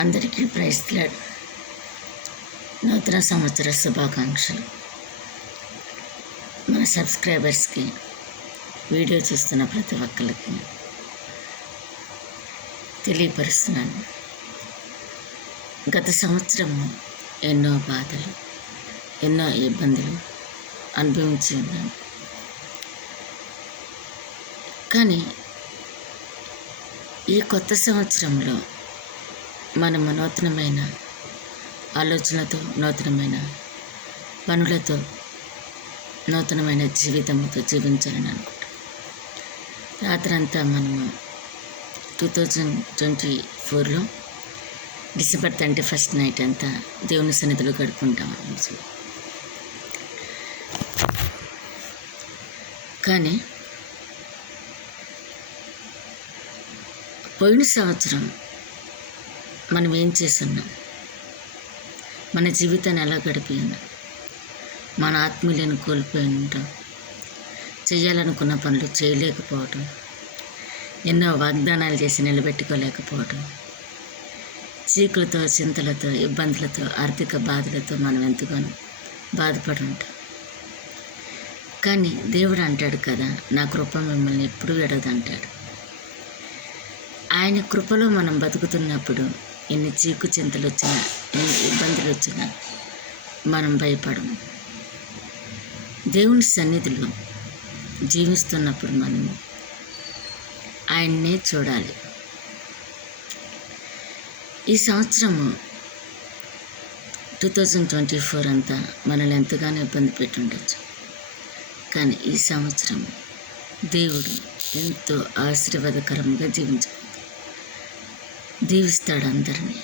అందరికీ praise lord. నూతన సంవత్సర శుభాకాంక్షలు. మన సబ్స్క్రైబర్స్కి, వీడియో చూస్తున్న ప్రతి ఒక్కరికి తెలియపరుస్తున్నాను. గత సంవత్సరము ఎన్నో బాధలు, ఎన్నో ఇబ్బందులు అనుభవించి ఉన్నాను. కానీ ఈ కొత్త సంవత్సరంలో మనము నూతనమైన ఆలోచనలతో, నూతనమైన పనులతో, నూతనమైన జీవితంతో జీవించాలని అనుకుంటాం. రాత్రంతా మనము 2024లో డిసెంబర్ 31 నైట్ అంతా దేవుని సన్నిధిలో గడుపుకుంటాం. కానీ పోయిన సంవత్సరం మనం ఏం చేస్తున్నాం, మన జీవితాన్ని ఎలా గడిపి ఉన్నాం, మన ఆత్మీయులను కోల్పోయి ఉంటాం, చేయాలనుకున్న పనులు చేయలేకపోవటం, ఎన్నో వాగ్దానాలు చేసి నిలబెట్టుకోలేకపోవటం, చీకులతో, చింతలతో, ఇబ్బందులతో, ఆర్థిక బాధలతో మనం ఎంతగానో బాధపడి ఉంటాం. కానీ దేవుడు అంటాడు కదా, నా కృప మిమ్మల్ని ఎప్పుడూ ఎడదంటాడు. ఆయన కృపలో మనం బతుకుతున్నప్పుడు ఎన్ని చీకు చింతలు వచ్చినా, ఎన్ని ఇబ్బందులు వచ్చినా మనం భయపడము. దేవుని సన్నిధిలో జీవిస్తున్నప్పుడు మనము ఆయన్నే చూడాలి. ఈ సంవత్సరము 2024 అంతా మనల్ని ఎంతగానో ఇబ్బంది పెట్టి ఉండొచ్చు. కానీ ఈ సంవత్సరం దేవుడు ఎంతో ఆశీర్వాదకరంగా దీవిస్తాడు అందరినీ.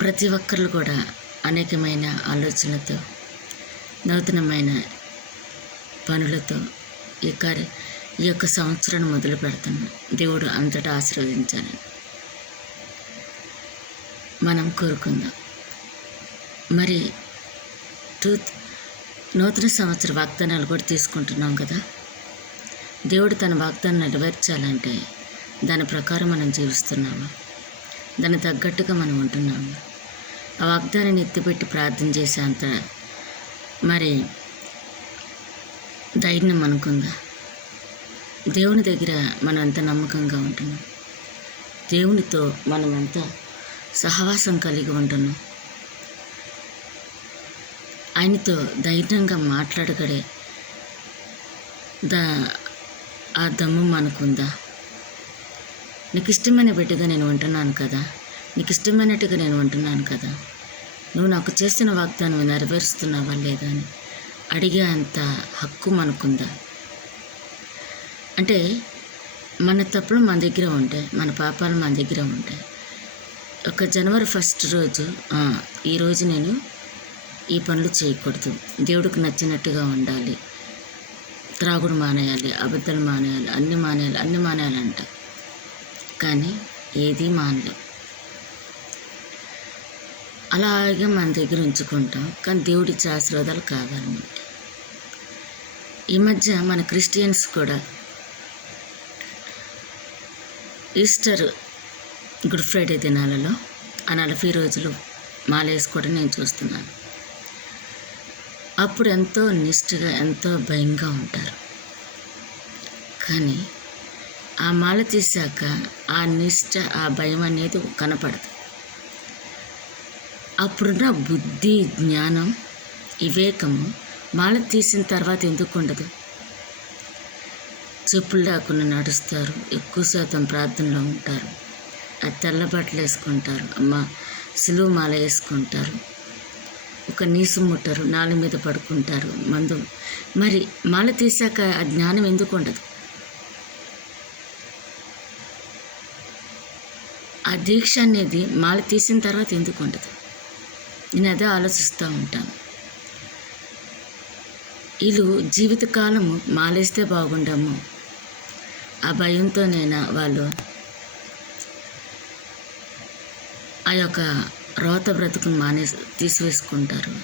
ప్రతి ఒక్కరు కూడా అనేకమైన ఆలోచనలతో, నూతనమైన పనులతో ఈ యొక్క సంవత్సరాన్ని మొదలు పెడుతున్నాం. దేవుడు అంతటా ఆశీర్వదించాలని మనం కోరుకుందాం. మరి నూతన సంవత్సర వాగ్దానాలు కూడా తీసుకుంటున్నాం కదా. దేవుడు తన వాగ్దానం నెరవేర్చాలంటే దాని ప్రకారం మనం జీవిస్తున్నాము, దాన్ని తగ్గట్టుగా మనం ఉంటున్నాము. ఆ వాగ్దానాన్ని ఎత్తిపెట్టి ప్రార్థన చేసేంత మరి ధైర్యం మనకుందా? దేవుని దగ్గర మనం ఎంత నమ్మకంగా ఉంటున్నాం, దేవునితో మనం ఎంత సహవాసం కలిగి ఉంటున్నాం, ఆయనతో ధైర్యంగా మాట్లాడగడే ఆ దమ్ము మనకుందా? నీకు ఇష్టమైన బిడ్డగా నేను ఉంటున్నాను కదా, నీకు ఇష్టమైనట్టుగా నేను ఉంటున్నాను కదా, నువ్వు నాకు చేస్తున్న వాగ్దానం నెరవేరుస్తున్నావా లేదా అని అడిగే అంత హక్కు మనకుందా? అంటే మన తప్పులు మన దగ్గర ఉంటాయి, మన పాపాలు మన దగ్గర ఉంటాయి. ఒక జనవరి 1 రోజు ఈరోజు నేను ఈ పనులు చేయకూడదు, దేవుడికి నచ్చినట్టుగా ఉండాలి, త్రాగుడు మానేయాలి, అబద్ధాలు మానేయాలి, అన్ని మానేయాలంట. కానీ ఏది మానలేం. అలాగే మన దగ్గర ఉంచుకుంటాం. కానీ దేవుడిచ్చే ఆశీర్వాదాలు కావాలి మనకి. ఈ మధ్య మన క్రిస్టియన్స్ కూడా ఈస్టర్, గుడ్ ఫ్రైడే దినాలలో ఆ 40 రోజులు మాల వేసుకోవడం నేను చూస్తున్నాను. అప్పుడు ఎంతో నిష్ఠగా, ఎంతో భయంగా ఉంటారు. కానీ ఆ మాల తీసాక ఆ నిష్ఠ, ఆ భయం అనేది కనపడదు. అప్పుడున్న బుద్ధి, జ్ఞానం, వివేకము మాల తీసిన తర్వాత ఎందుకు ఉండదు? చెప్పులు లేకుండా నడుస్తారు, ఎక్కువ శాతం ప్రార్థనలో ఉంటారు, ఆ తెల్ల బట్టలు వేసుకుంటారు, సిలువ మాల వేసుకుంటారు, ఒక నీసు ముట్టరు, నాలుగు మీద పడుకుంటారు, మందు. మరి మాల తీసాక ఆ జ్ఞానం ఎందుకు ఉండదు? ఆ దీక్ష అనేది మాల తీసిన తర్వాత ఎందుకు ఉండదు? నేను అదే ఆలోచిస్తూ ఉంటాను. వీళ్ళు జీవితకాలము మాలేస్తే బాగుండము, ఆ భయంతోనైనా వాళ్ళు ఆ యొక్క రోత బ్రతుకును తీసివేసుకుంటారు.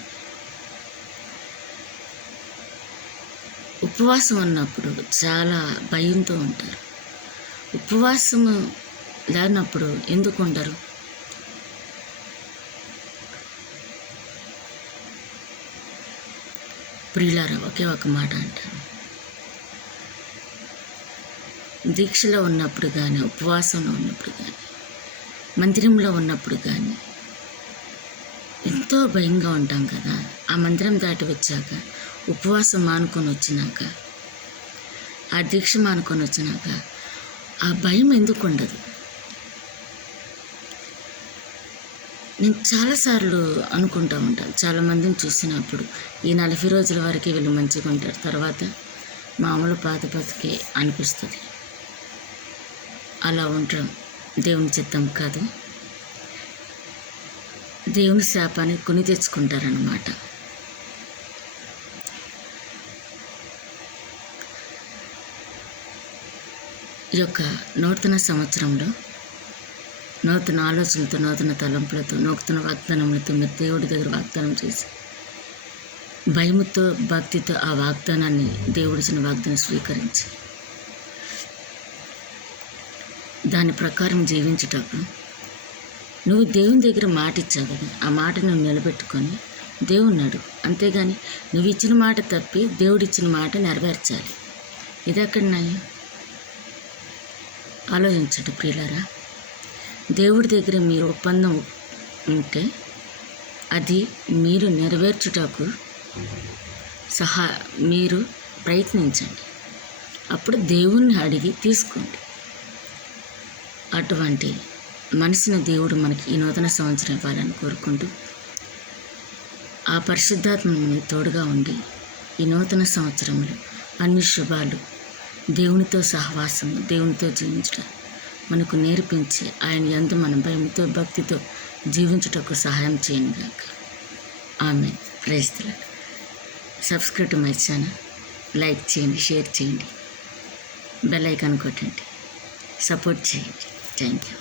ఉపవాసం ఉన్నప్పుడు చాలా భయంతో ఉంటారు. ఉపవాసము లేనప్పుడు ఎందుకు ఉండరు? ప్రియులారా, ఒకే ఒక మాట అంటాను. దీక్షలో ఉన్నప్పుడు కానీ, ఉపవాసంలో ఉన్నప్పుడు కానీ, మందిరంలో ఉన్నప్పుడు కానీ ఎంతో భయంగా ఉంటాం కదా. ఆ మందిరం దాటి వచ్చాక, ఉపవాసం మానుకొని వచ్చినాక, ఆ దీక్ష మానుకొని వచ్చినాక ఆ భయం ఎందుకు ఉండదు? నేను చాలాసార్లు అనుకుంటూ ఉంటాను, చాలామందిని చూసినప్పుడు ఈ 40 రోజుల వరకు వీళ్ళు మంచిగా ఉంటారు, తర్వాత మామూలు పాత బతికే అనిపిస్తుంది. అలా ఉండడం దేవుని చిత్తం కాదు. దేవుని శాపాన్ని కొని తెచ్చుకుంటారన్నమాట. ఈ యొక్క నూతన సంవత్సరంలో నూతన ఆలోచనలతో, నూతన తలంపులతో, నూతన వాగ్దానములతో మీరు దేవుడి దగ్గర వాగ్దానం చేసి, భయముతో, భక్తితో ఆ వాగ్దానాన్ని, దేవుడిచ్చిన వాగ్దానం స్వీకరించి దాని ప్రకారం జీవించేటప్పుడు నువ్వు దేవుని దగ్గర మాట ఇచ్చావు కదా, ఆ మాట నువ్వు నిలబెట్టుకొని దేవుణ్ణి అడుగు. అంతేగాని నువ్వు ఇచ్చిన మాట తప్పి దేవుడిచ్చిన మాట నెరవేర్చాలి. ఇది ఎక్కడున్నాయి? ఆలోచించండి ప్రియులారా. దేవుడి దగ్గర మీరు ఒప్పందం ఉంటే అది మీరు నెరవేర్చుటకు మీరు ప్రయత్నించండి. అప్పుడు దేవుణ్ణి అడిగి తీసుకోండి. అటువంటి మనసుని దేవుడు మనకి ఈ నూతన సంవత్సరం ఇవ్వాలని కోరుకుంటూ, ఆ పరిశుద్ధాత్మ మనకి తోడుగా ఉండి ఈ నూతన సంవత్సరంలో అన్ని శుభాలు, దేవునితో సహవాసం, దేవునితో జీవించడం మనకు నేర్పించి ఆయన యందు మనం భయంతో, భక్తితో జీవించుటకు సహాయం చేయను గాక. Amen. Praise the Lord. Subscribe to my channel. Like చేయండి, షేర్ చేయండి, బెల్ ఐకాన్ కొట్టండి, సపోర్ట్ చేయండి. Thank you.